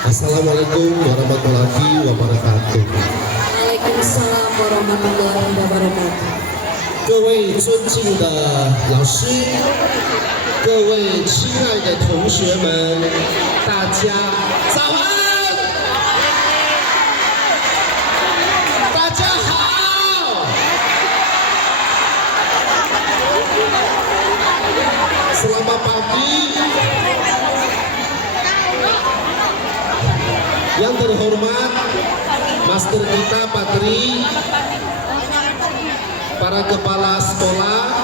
Assalamualaikum warahmatullahi wabarakatuh。Waalaikumsalam warahmatullahi wabarakatuh。各位尊敬的老师，各位亲爱的同学们，大家早安！大家好！Selamat pagi. Yang terhormat Master kita Patri, para kepala sekolah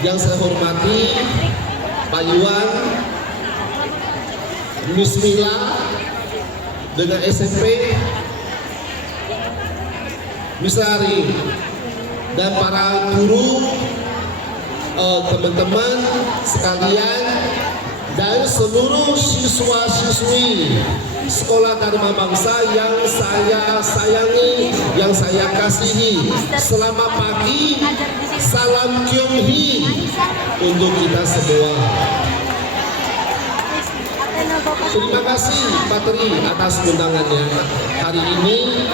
yang saya hormati, Pak Yuan, Miss Mila dengan SMP, Miss Ari, dan para guru, teman-teman sekalian, dan seluruh siswa-siswi Sekolah Dharma Bangsa yang saya sayangi, yang saya kasihi. Selamat pagi, salam Kyunghi untuk kita semua. Terima kasih Patri atas undangannya. Hari ini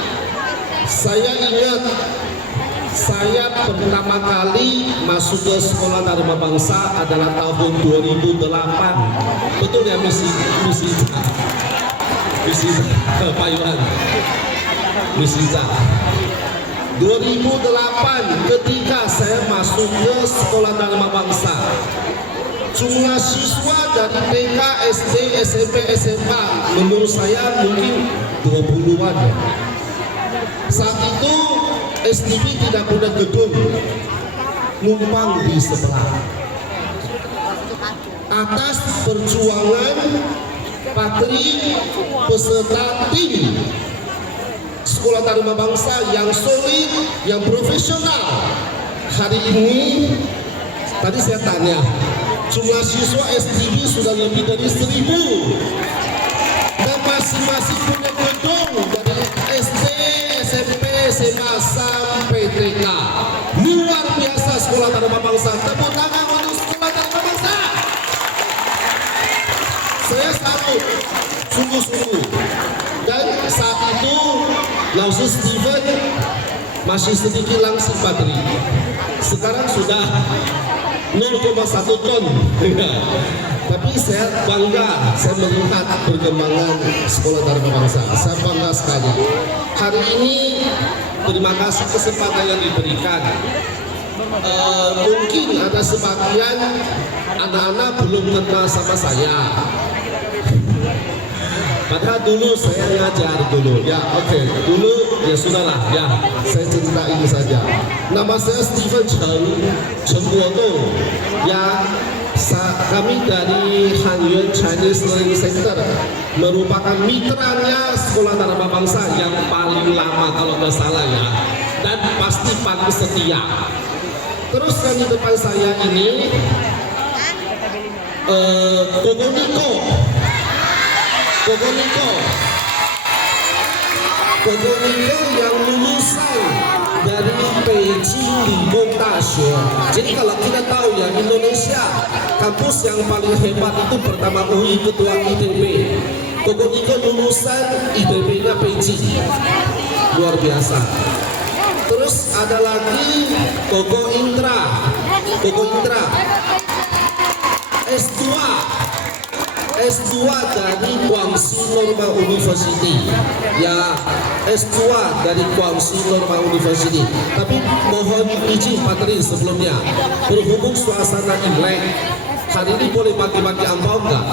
saya ingat saya pertama kali masuk ke Sekolah Dharma Bangsa adalah tahun 2008. Betul ya Miss Pak Yuhan, Miss Iza. 2008 ketika saya masuk ke Sekolah Dharma Bangsa, jumlah siswa dari TK, SD, SMP, SMA menurut saya mungkin 20-an. Saat itu SDB tidak punya gedung, numpang di sebelah. Atas perjuangan Patri peserta tim Sekolah Dharma Bangsa yang solid, yang profesional. Hari ini, tadi saya tanya, jumlah siswa SDB sudah lebih dari 1000 dan masing-masing punya gedung dari SD, SMP, SMA sampai TK. Luar biasa Sekolah Dharma Bangsa. Tepuk tangan untuk Sekolah Dharma Bangsa. Saya salut, sungguh-sungguh. Dan saat itu Lausi Steven masih sedikit langsing Patri. Sekarang sudah 0,1 ton. Tapi saya bangga, saya melihat perkembangan Sekolah Dharma Bangsa. Saya bangga sekali. Hari ini terima kasih kesempatan yang diberikan. Mungkin ada sebagian anak-anak belum kenal sama saya. Padahal dulu saya ngajar dulu, ya oke. Dulu ya sudahlah, ya saya cerita ini saja. Nama saya Steven Chen Guodong, ya kami dari Hanyuan Chinese Learning Center, merupakan mitranya Sekolah Dharma Bangsa yang paling lama kalau nggak salah ya, dan pasti paling setia. Terus yang di depan saya ini Kogoniko yang lulusan dari Beijing Limbong Daxue. Jadi kalau kita tahu ya, Indonesia kampus yang paling hebat itu pertama UI, kedua ITB. Kogoniko lulusan ITB-nya Beijing, luar biasa. Terus ada lagi Koko Indra S2 dari Guangxi Normal University, ya S2 dari Guangxi Normal University. Tapi mohon izin Patri sebelumnya, berhubung suasana Imlek, hari ini boleh bagi-bagi angpau enggak?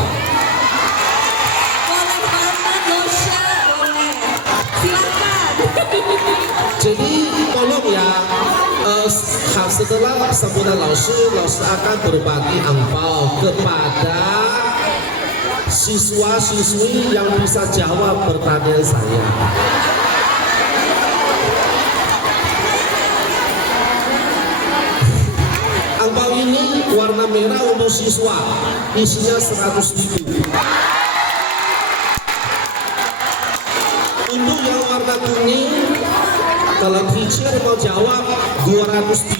Boleh banget, Dosya, boleh. Silakan. Jadi tolong ya, setelah sambutan Lausi akan berbagi angpau kepada siswa-siswi yang bisa jawab pertanyaan saya. Angpau ini warna merah untuk siswa, isinya 100.000. Untuk yang warna kuning, kalau teacher mau jawab 200.000.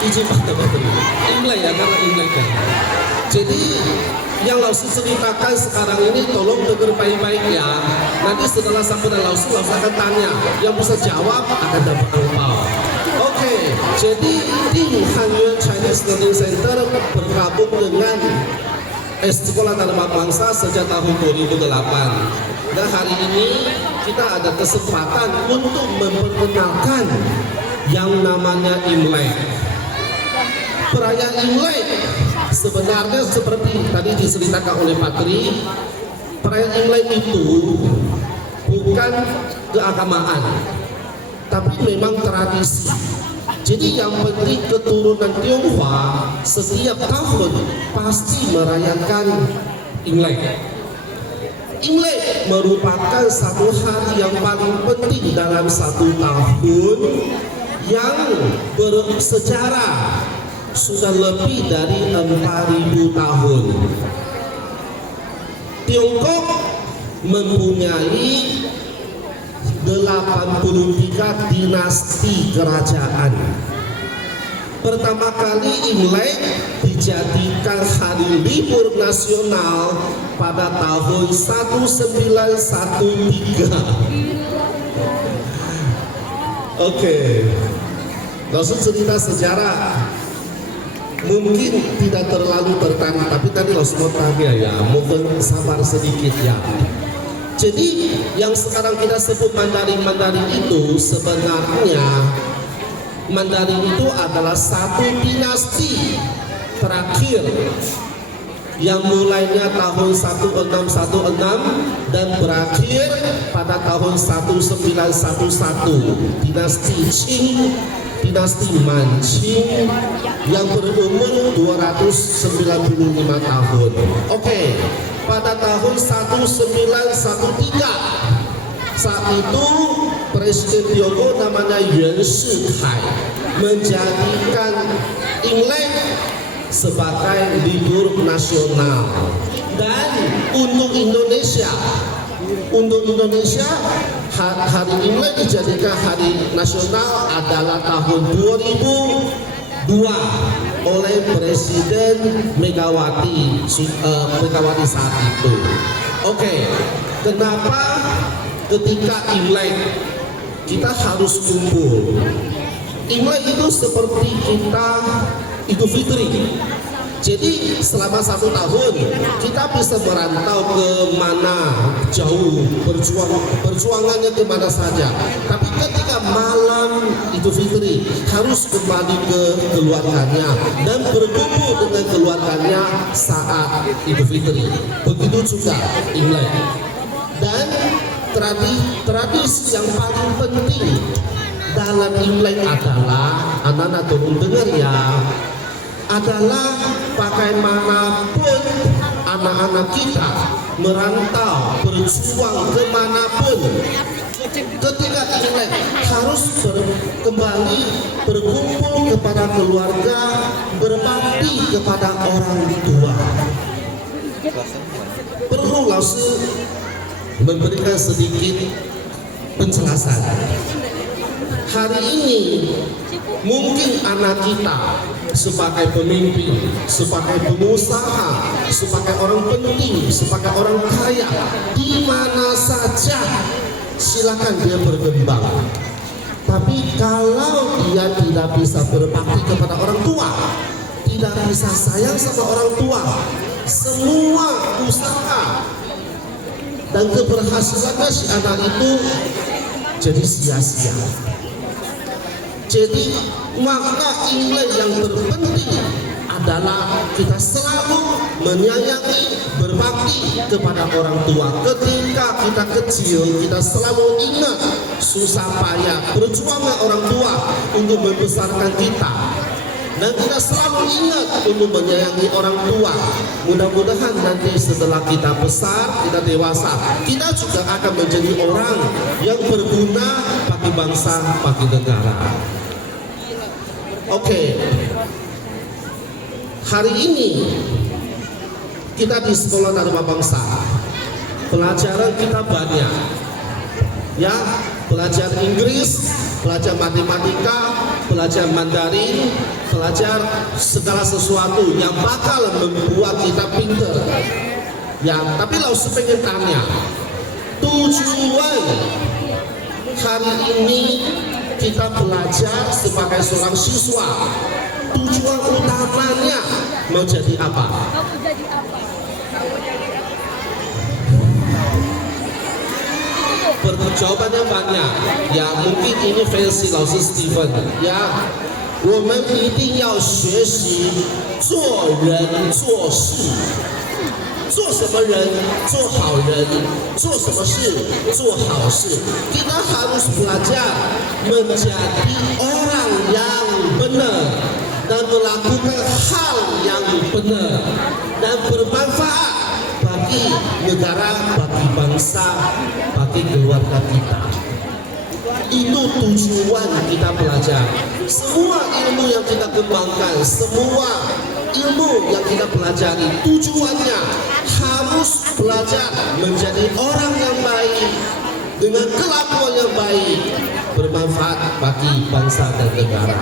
izin Pak teman-teman, Imlek ya, karena Imlek kan. Jadi yang Lausu ceritakan sekarang ini tolong dengar baik-baik ya. Nanti setelah sampai dengan Lausu akan tanya. Yang bisa jawab akan dapat angpao. Oke, jadi tim Hanyuan Chinese Learning Center bergabung dengan Sekolah Dharma Bangsa sejak tahun 2008. Dan hari ini kita ada kesempatan untuk memperkenalkan yang namanya Imlek. Perayaan Imlek sebenarnya seperti tadi diceritakan oleh Pak Tri, perayaan Imlek itu bukan keagamaan, tapi memang tradisi. Jadi yang penting keturunan Tionghoa setiap tahun pasti merayakan Imlek. Imlek merupakan satu hari yang paling penting dalam satu tahun yang bersejarah sudah lebih dari 4.000 tahun. Tiongkok mempunyai 83 dinasti kerajaan. Pertama kali Imlek dijadikan hari libur nasional pada tahun 1913. Oke, langsung cerita sejarah. Mungkin tidak terlalu tertarik, tapi tadi langsung mau tanya ya, mohon sabar sedikit ya. Jadi yang sekarang kita sebut Mandarin itu sebenarnya Mandarin itu adalah satu dinasti terakhir yang mulainya tahun 1616 dan berakhir pada tahun 1911. Dinasti Qing, dinasti Manqing yang berumur 295 tahun. Oke, pada tahun 1913 saat itu Presiden Tiongkok namanya Yuan Shikai menjadikan Imlek sebagai libur nasional. Dan untuk Indonesia hari Imlek dijadikan hari nasional adalah tahun 2002 oleh Presiden Megawati saat itu. Oke, kenapa ketika Imlek kita harus kumpul? Imlek itu seperti kita Idul Fitri. Jadi selama 1 tahun kita bisa merantau ke mana jauh, perjuangannya kemana saja. Tapi ketika malam Idul Fitri harus kembali ke keluarganya dan berkumpul dengan keluarganya saat Idul Fitri. Begitu juga Imlek. Dan tradisi yang paling penting dalam Imlek adalah, anak-anak tolong dengar ya, adalah bagaimanapun anak-anak kita merantau, berjuang kemanapun, ketika Imlek harus kembali berkumpul kepada keluarga, berbakti kepada orang tua. Perlu langsung memberikan sedikit penjelasan. Hari ini mungkin anak kita sebagai pemimpin, sebagai pengusaha, sebagai orang penting, sebagai orang kaya, di mana saja silakan dia berkembang. Tapi kalau dia tidak bisa berbakti kepada orang tua, tidak bisa sayang sama orang tua, semua usaha dan keberhasilannya si anak itu jadi sia-sia. Jadi maka Imlek yang terpenting adalah kita selalu menyayangi, berbakti kepada orang tua. Ketika kita kecil, kita selalu ingat susah payah perjuangan orang tua untuk membesarkan kita. Dan kita selalu ingat untuk menyayangi orang tua. Mudah-mudahan nanti setelah kita besar, kita dewasa, kita juga akan menjadi orang yang berguna bagi bangsa, bagi negara. Oke, hari ini kita di Sekolah Dharma Bangsa, pelajaran kita banyak, ya, belajar Inggris, belajar matematika, belajar Mandarin, belajar segala sesuatu yang bakal membuat kita pinter. Ya, tapi Laos pengen tanya, tujuan hari ini kita belajar sebagai seorang siswa, tujuan utamanya mau jadi apa? Jawabannya banyak, ya mungkin ini versi Laos Steven ya. 我们一定要学习做人做事，做什么人做好人，做什么事做好事。Kita harus belajar menjadi orang yang benar dan melakukan hal yang benar dan bermanfaat bagi negara, bagi bangsa, bagi keluarga kita. Itu tujuan kita belajar. Semua ilmu yang kita kembangkan, semua ilmu yang kita pelajari, tujuannya harus belajar menjadi orang yang baik dengan kelakuan yang baik, bermanfaat bagi bangsa dan negara.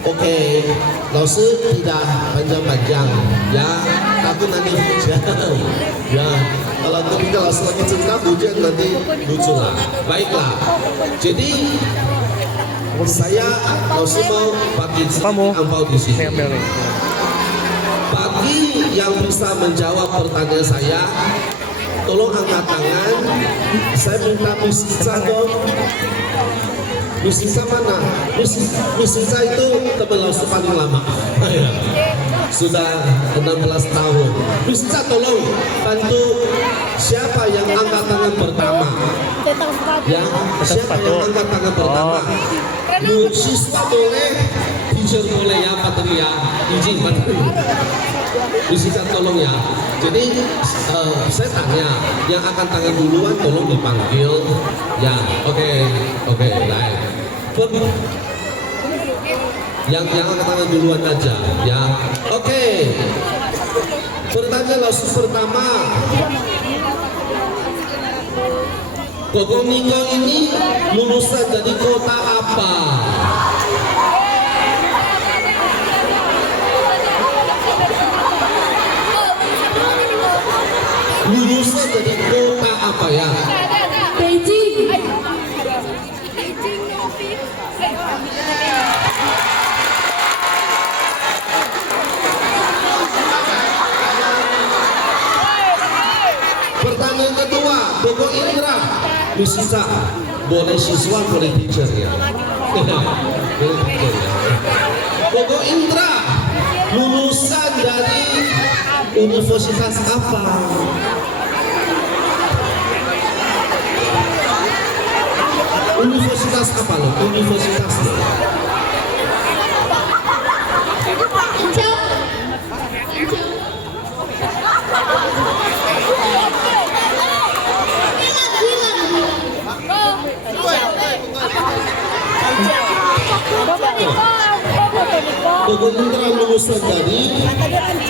Oke, Laos tidak panjang-panjang ya, takut nanti hujan ya. Kalau ketika Laos lagi cerita hujan nanti lucu lah. Baiklah, jadi saya Laos mau bagi ampau di sini. Bagi yang bisa menjawab pertanyaan saya, tolong angkat tangan. Saya minta Misisa dong. Misisa mana? Misisa itu teman Laos paling lama. Sudah 16 tahun. Misisa tolong bantu siapa yang angkat tangan pertama? Ya, siapa yang angkat tangan pertama? Siswa boleh, teacher boleh ya, Patria, izin Patria. Misisa tolong ya. Jadi saya tanya, yang akan tangan duluan tolong dipanggil. Ya, oke, baik. Yang akan tangan duluan aja, ya. Oke. Pertanyaan Laos pertama. Gogong Ninggo ini lulusan dari kota apa? Lulusan dari kota apa ya? Beijing. Pertanyaan kedua, Gogong Indra. Misisa, boleh siswa, boleh teacher ya. Boleh teacher ya. Gogong Indra lulusan dari universitas apa? Universitas apa loh? Universitas loh. Gogong Indra lulusan dari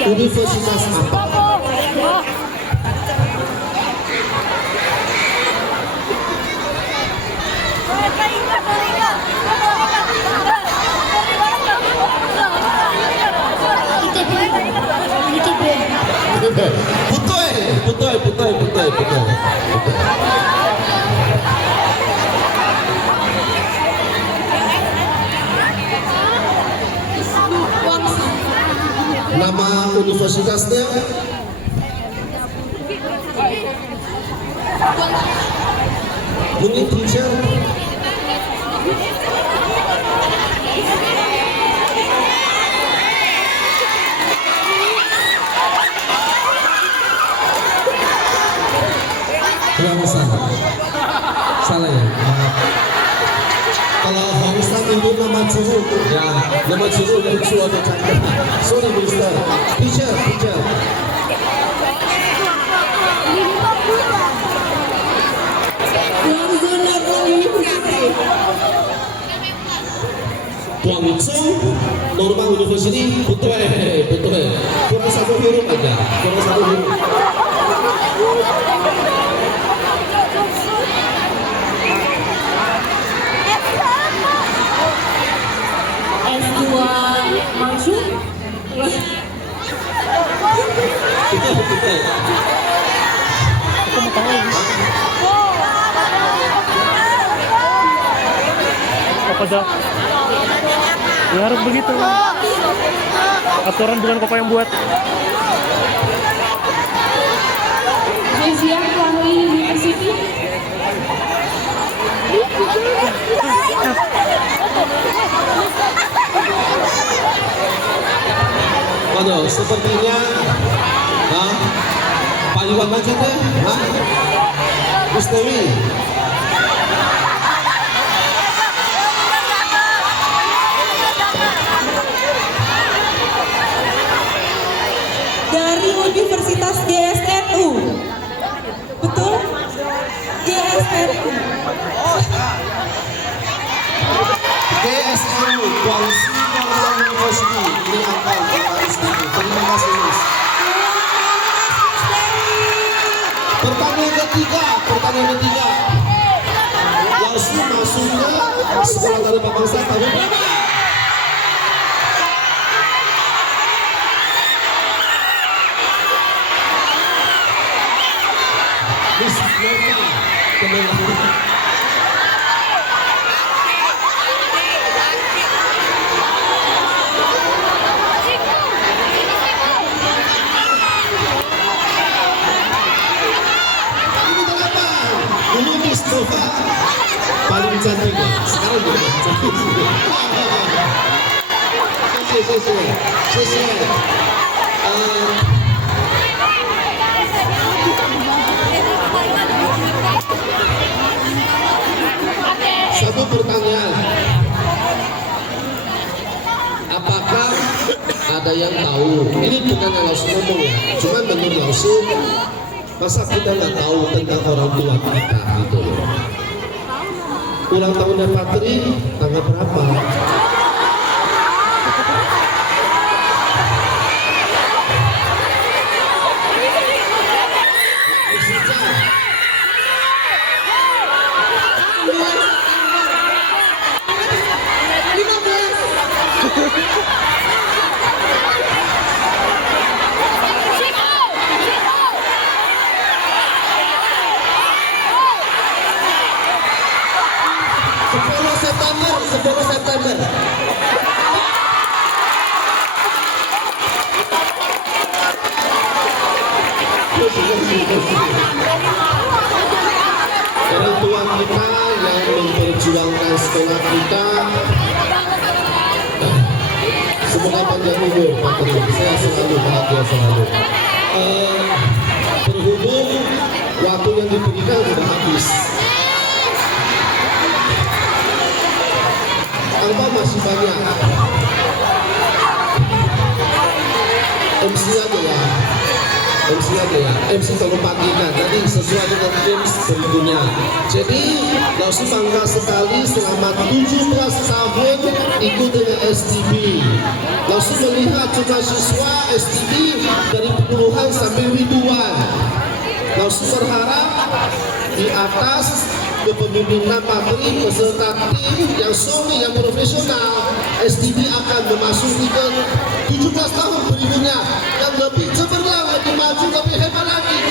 universitas apa? Betul. Nama universitasnya? Mungkin teacher? Salah ya? Kalau Hongsan itu nama Curug ya, nama Curug lucu ada cantik. Sorry Mister, teacher. Guangzhou Normal University, betul. Kurang satu huruf aja, dua maju. Apa dah? Ya harus begitu. Aturan bukan Koko yang buat. Kezia Kuangli University. Waduh, sepertinya Pak Iwan aja deh, Mustawi. Dari Universitas GSNU. Betul? GSNU. GSNU, Koalisi Northern University. Ini angka terima kasih, Miss. Pertanyaan ketiga. Langsung masuknya sekolah dari Pak Bangsa tahun berapa? Miss Nova, Kementerian. Dulu Miss Nova paling cantik ya. Sekarang juga cantik. Satu pertanyaan. Apakah ada yang tahu? Ini bukan yang langsung ngomong ya. Cuman menurut langsung, masa kita nggak tahu tentang orang tua kita gitu loh. Ulang tahunnya Patri tanggal berapa? September. Orang tua kita yang memperjuangkan sekolah kita, semoga panjang umur Pak Ketua. Saya selalu bahagia selalu. Berhubung waktu yang diberikan sudah habis. Alba masih banyak. MC aja ya. MC tolong bagikan. Jadi sesuai dengan games berikutnya. Jadi langsung bangga sekali selama 17 tahun ikut dengan STB. Langsung melihat jumlah siswa STB dari puluhan sampai ribuan. Langsung berharap di atas kepemimpinan Patri beserta tim yang solid, yang profesional, STB akan memasuki ke 17 tahun berikutnya yang lebih cemerlang, lebih maju, lebih hebat lagi.